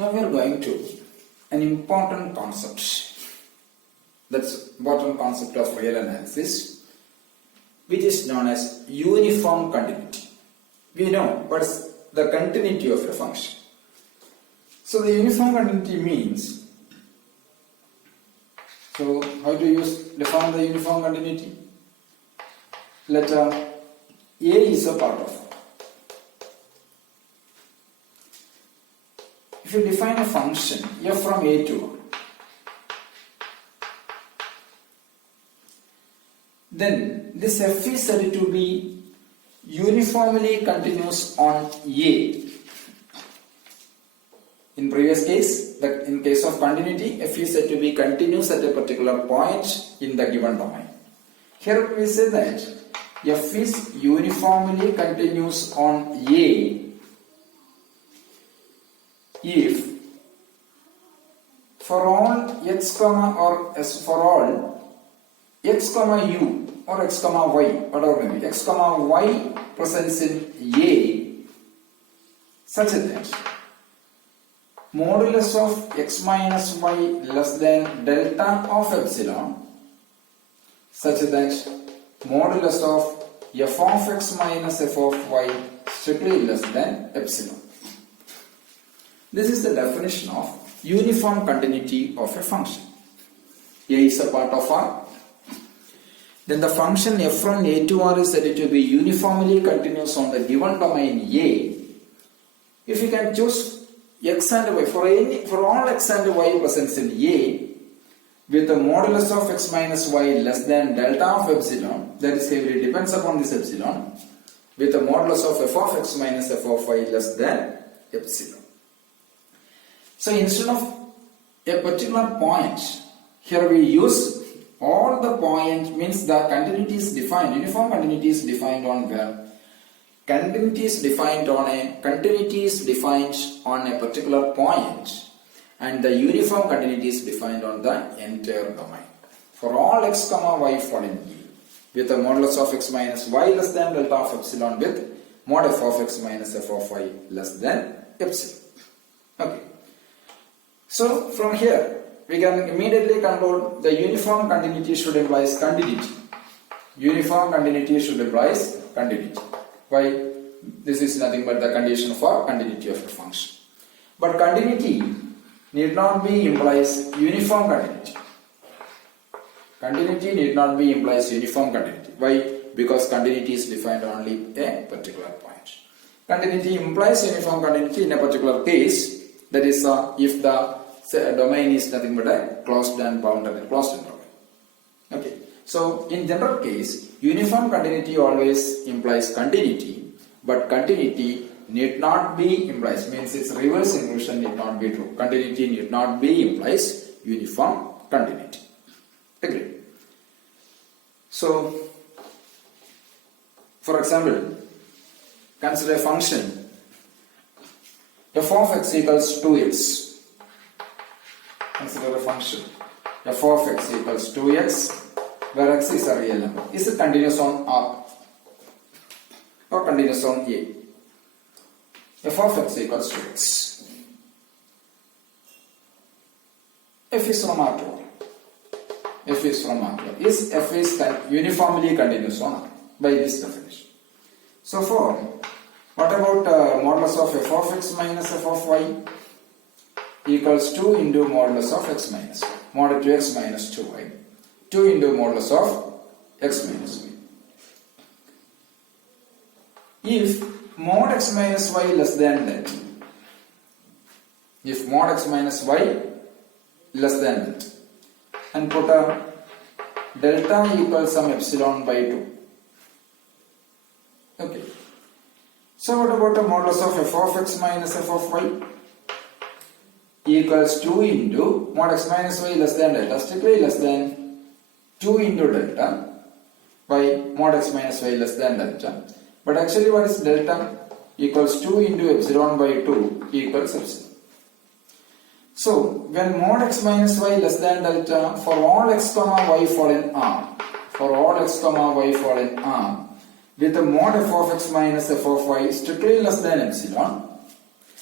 Now we are going to an important concept. That's important concept of real analysis, which is known as uniform continuity. We know what's the continuity of a function. So the uniform continuity means, so how to define the uniform continuity? Letter A is a part of. If you define a function f from A to 1, then this f is said to be uniformly continuous on A. In previous case, in case of continuity, f is said to be continuous at a particular point in the given domain. Here we say that f is uniformly continuous on A if for all x comma or s for all x comma u or x comma y, whatever may be, x comma y presents in A such that modulus of x minus y less than delta of epsilon, such that modulus of f of x minus f of y strictly less than epsilon. This is the definition of uniform continuity of a function. A is a part of R. Then the function f from A to R is said to be uniformly continuous on the given domain A if you can choose x and y for all x and y presents in A with the modulus of x minus y less than delta of epsilon, that is heavily depends upon this epsilon, with the modulus of f of x minus f of y less than epsilon. So instead of a particular point, here we use all the points, means the continuity is defined, uniform continuity is defined on where continuity is defined on a particular point, and the uniform continuity is defined on the entire domain. For all x comma y fall in E, with a modulus of x minus y less than delta of epsilon with mod f of x minus f of y less than epsilon. Okay. So from here we can immediately conclude the uniform continuity should imply continuity. Uniform continuity should imply continuity. Why? This is nothing but the condition for continuity of a function. But continuity need not be implies uniform continuity. Continuity need not be implies uniform continuity. Why? Because continuity is defined only a particular point. Continuity implies uniform continuity in a particular case, that is if the domain is nothing but a closed and bounded domain. Okay. So in general case, uniform continuity always implies continuity, but continuity need not be implies, means its reverse inclusion need not be true. Continuity need not be implies uniform continuity. Agree? So, for example, consider a function f of x equals 2x. Consider a function f of x equals 2x, where x is a real number. Is it continuous on R or continuous on A? F of x equals 2x. F is from R to R. F is from R to R. Is f is uniformly continuous on R by this definition. So for what about modulus of f of x minus f of y equals 2 into modulus of x minus y, mod 2x minus 2y, 2 into modulus of x minus y. If mod x minus y less than that, if mod x minus y less than that, and put a delta equals some epsilon by 2. Okay. So what about a modulus of f of x minus f of y equals 2 into mod x minus y less than delta, strictly less than 2 into delta by mod x minus y less than delta. But actually what is delta? Equals 2 into epsilon by 2 equals epsilon. So when mod x minus y less than delta for all x comma y fall in R, for all x comma y fall in R, with the mod f of x minus f of y strictly less than epsilon,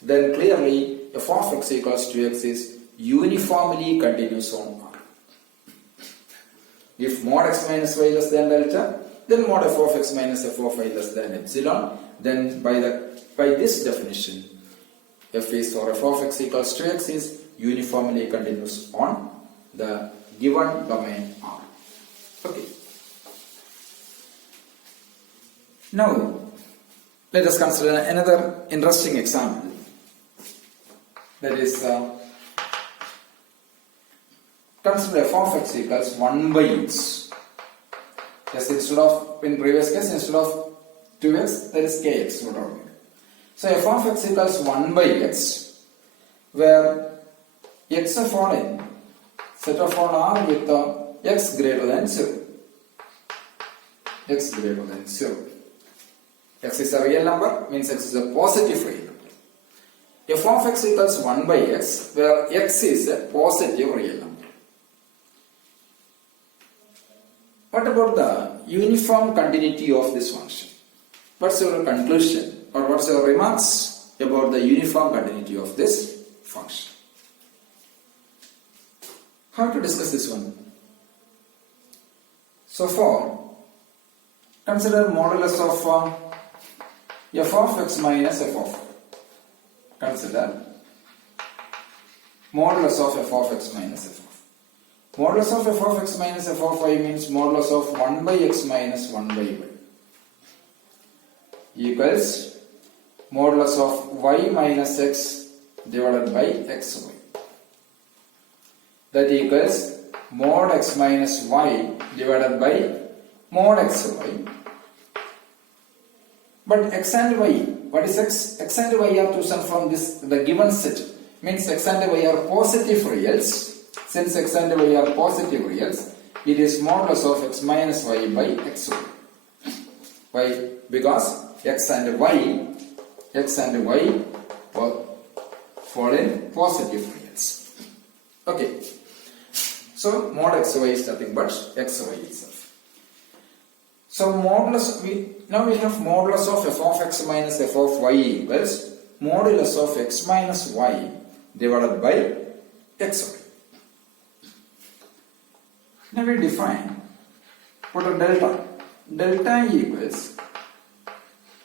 then clearly f of x equals to x is uniformly continuous on R. If mod x minus y less than delta, then mod f of x minus f of y less than epsilon, then by this definition, f is or f of x equals to x is uniformly continuous on the given domain R. Okay. Now, let us consider another interesting example. That is, consider f of x equals 1 by x. Yes, instead of, in previous case, instead of 2x, there is kx. So f of x equals 1 by x, where x of all n, set of all R with x greater than 0. X greater than 0. X is a real number, means x is a positive real number. F of x equals 1 by x, where x is a positive real number. What about the uniform continuity of this function? What's your conclusion or what's your remarks about the uniform continuity of this function? How to discuss this one? So far, consider modulus of f of x minus f of y. Consider modulus of f of x minus f of y. Modulus of f of x minus f of y means modulus of 1 by x minus 1 by y equals modulus of y minus x divided by xy. That equals mod x minus y divided by mod xy. But x and y, what is x? X and y are chosen from the given set. Means x and y are positive reals. Since x and y are positive reals, it is modulus of x minus y by xy. Why? Because x and y fall in positive reals. Okay. So mod xy is nothing but xy itself. So now we have modulus of f of x minus f of y equals modulus of x minus y divided by xy. Now we define, put a delta. Delta equals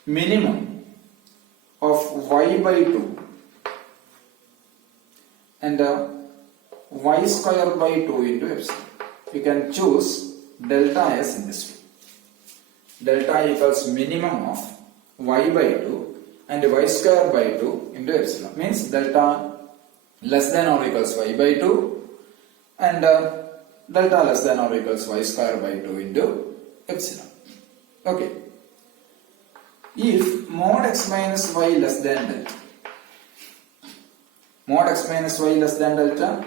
minimum of y by 2 and y square by 2 into epsilon. You can choose delta as in this way. Delta equals minimum of y by 2 and y square by 2 into epsilon. Means delta less than or equals y by 2 and delta less than or equals y square by 2 into epsilon. Okay. If mod x minus y less than delta, mod x minus y less than delta,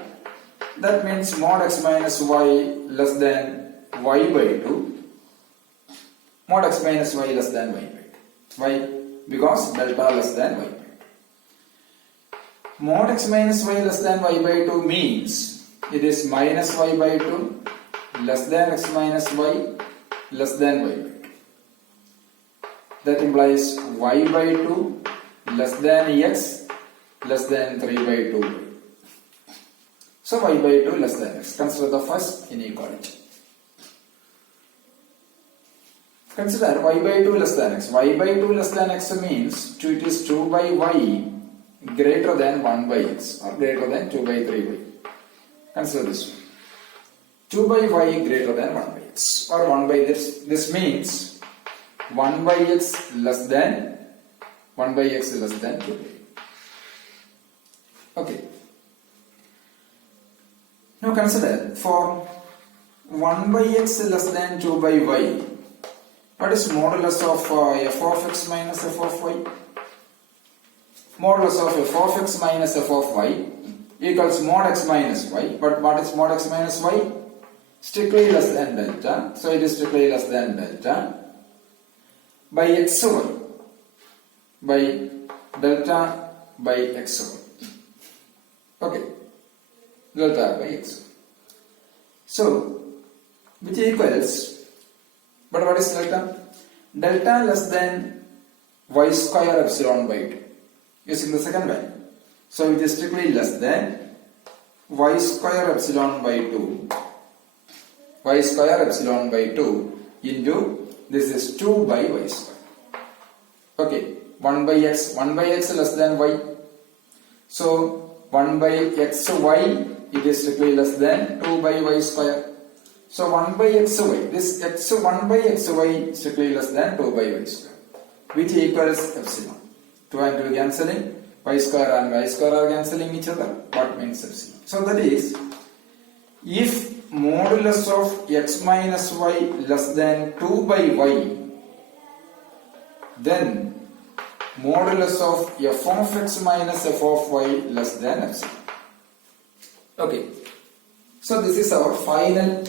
that means mod x minus y less than y by 2, mod x minus y less than y by 2. Why? Because delta less than y by 2. Mod x minus y less than y by 2 means it is minus y by 2 less than x minus y less than y by 2. That implies y by 2 less than x less than 3 by 2. So y by 2 less than x. Consider the first inequality. Consider y by 2 less than x. Y by 2 less than x means it is 2 by y greater than 1 by x or greater than 2 by 3y. Consider this one. 2 by y greater than 1 by x or 1 by this. This means 1 by x less than 1 by x less than 2 by. Okay. Now consider for 1 by x less than 2 by y, what is modulus of f of x minus f of y? Modulus of f of x minus f of y equals mod x minus y. But what is mod x minus y? Strictly less than delta. So it is strictly less than delta by xy by delta by xy. Okay. Delta by xy. So which equals, but what is delta? Delta less than y square epsilon by 2. Using the second value. So it is strictly less than y square epsilon by 2. Y square epsilon by 2 into this is 2 by y square. Okay, 1 by x less than y. So 1 by xy, it is strictly less than 2 by y square. So 1 by xy, this 1 by xy strictly less than 2 by y square, which equals epsilon. 2 and 2 cancelling, y square and y square are cancelling each other. What means epsilon? So that is, if modulus of x minus y less than 2 by y, then modulus of f of x minus f of y less than epsilon. Okay, so this is our final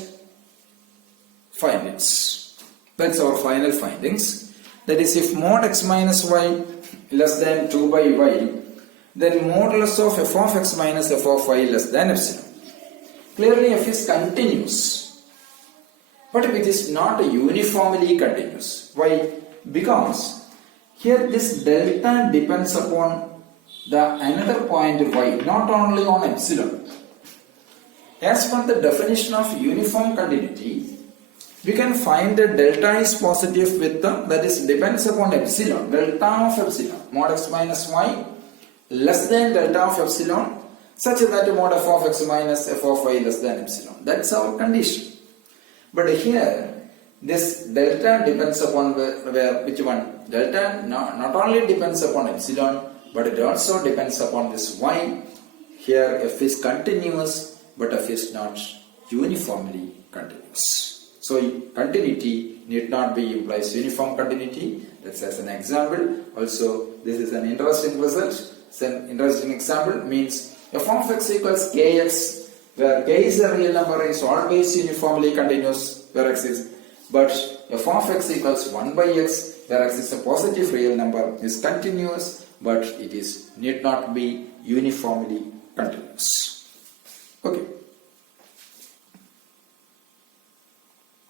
findings. That's our final findings. That is, if mod x minus y less than 2 by y, then modulus of f of x minus f of y less than epsilon. Clearly f is continuous, but it is not uniformly continuous. Why? Because here this delta depends upon the another point y, not only on epsilon. As per the definition of uniform continuity, we can find that delta is positive with the, that is depends upon epsilon, delta of epsilon, mod x minus y less than delta of epsilon, such that mod f of x minus f of y less than epsilon. That's our condition. But here, this delta depends upon which one? Delta not only depends upon epsilon, but it also depends upon this y. Here f is continuous, but f is not uniformly continuous. So continuity need not be implies uniform continuity. That's as an example. Also, this is an interesting result. It's an interesting example. Means f of x equals kx, where k is a real number, is always uniformly continuous where x is. But f of x equals 1 by x, where x is a positive real number, is continuous, but it is need not be uniformly continuous. Okay.